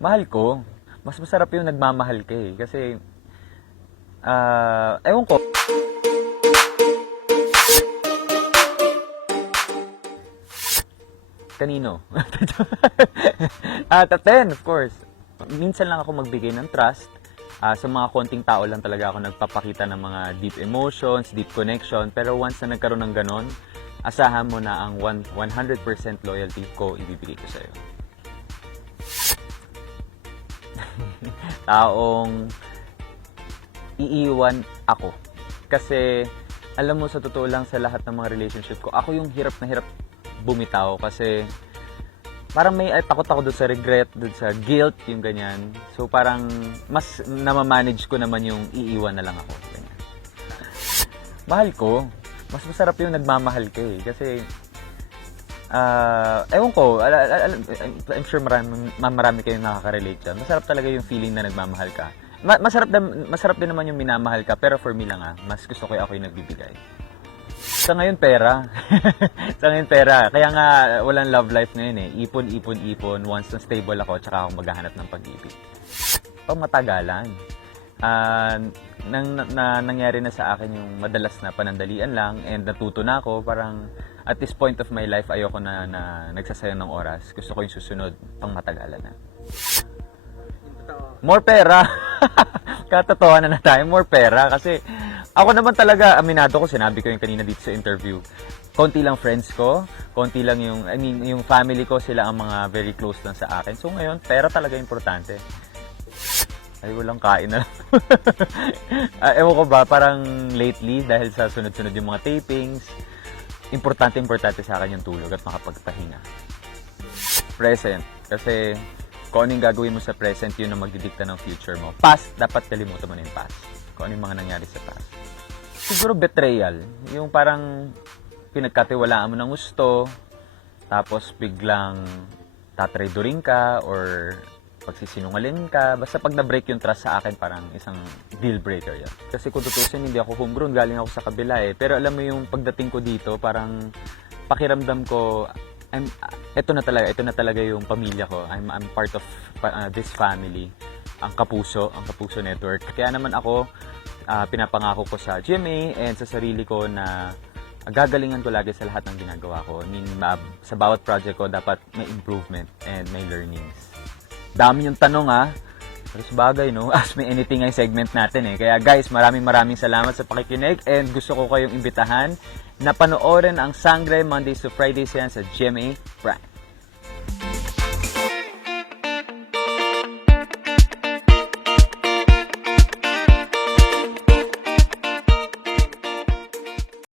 Mahal ko. Mas masarap yung nagmamahal ka eh. Kasi, ewan ko. Kanino? At 10, of course. Minsan lang ako magbigay ng trust. Sa mga konting tao lang talaga ako nagpapakita ng mga deep emotions, deep connection. Pero once na nagkaroon ng ganon, asahan mo na ang 100% loyalty ko ibibigay ko sa'yo. Taong iiwan ako. Kasi, alam mo, sa totoo lang, sa lahat ng mga relationship ko, ako yung hirap na hirap bumitaw kasi parang may takot ako doon sa regret, doon sa guilt, yung ganyan. So parang mas namamanage ko naman yung iiwan na lang ako. Ganyan. Mahal ko. Mas masarap yung nagmamahal ka eh. Kasi, ewan ko, I'm sure marami kayong nakaka-relate dyan. Masarap talaga yung feeling na nagmamahal ka. Masarap din naman yung minamahal ka, pero for me lang mas gusto ko ako yung nagbibigay. Sa ngayon, pera. Sa ngayon, pera. Kaya nga, walang love life ngayon eh. Ipon, ipon, ipon. Once na stable ako, tsaka ako maghahanap ng pag-ibig. Pangmatagalan. Nangyari na sa akin yung madalas na panandalian lang and natuto na ako. Parang at this point of my life, ayoko na nagsasayang ng oras. Gusto ko yung susunod, pangmatagalan na. More pera. Katotohanan na tayo, more pera. Kasi ako naman talaga, aminado ko, sinabi ko yung kanina dito sa interview. Konti lang friends ko, konti lang yung family ko, sila ang mga very close lang sa akin. So ngayon, pera talaga importante. Ay, walang kain na lang. Ewan ko ba, parang lately, dahil sa sunod-sunod yung mga tapings, importante sa akin yung tulog at makapagpahinga. Present. Kasi kung ano yung gagawin mo sa present, yun ang magdidikta ng future mo. Past, dapat kalimutan mo na yung past. Kung ano yung mga nangyari sa past. Siguro betrayal. Yung parang pinagkatiwalaan mo ng gusto, tapos biglang tatraidorin ka, or pagsisinungaling ka. Basta pag na-break yung trust sa akin, parang isang deal breaker yan. Kasi kung tutusin, hindi ako homegrown, galing ako sa kabila eh. Pero alam mo yung pagdating ko dito, parang pakiramdam ko, ito na talaga yung pamilya ko. I'm part of this family. Ang Kapuso Network. Kaya naman ako, pinapangako ko sa GMA and sa sarili ko na gagalingan ko lagi sa lahat ng ginagawa ko. I mean, sa bawat project ko, dapat may improvement and may learnings. Dami yung tanong pero sabagay, no? Ask me anything ay segment natin eh. Kaya guys, maraming salamat sa pakikinig and gusto ko kayong imbitahan na panoorin ang Sangre Mondays to Fridays yan sa GMA Prime.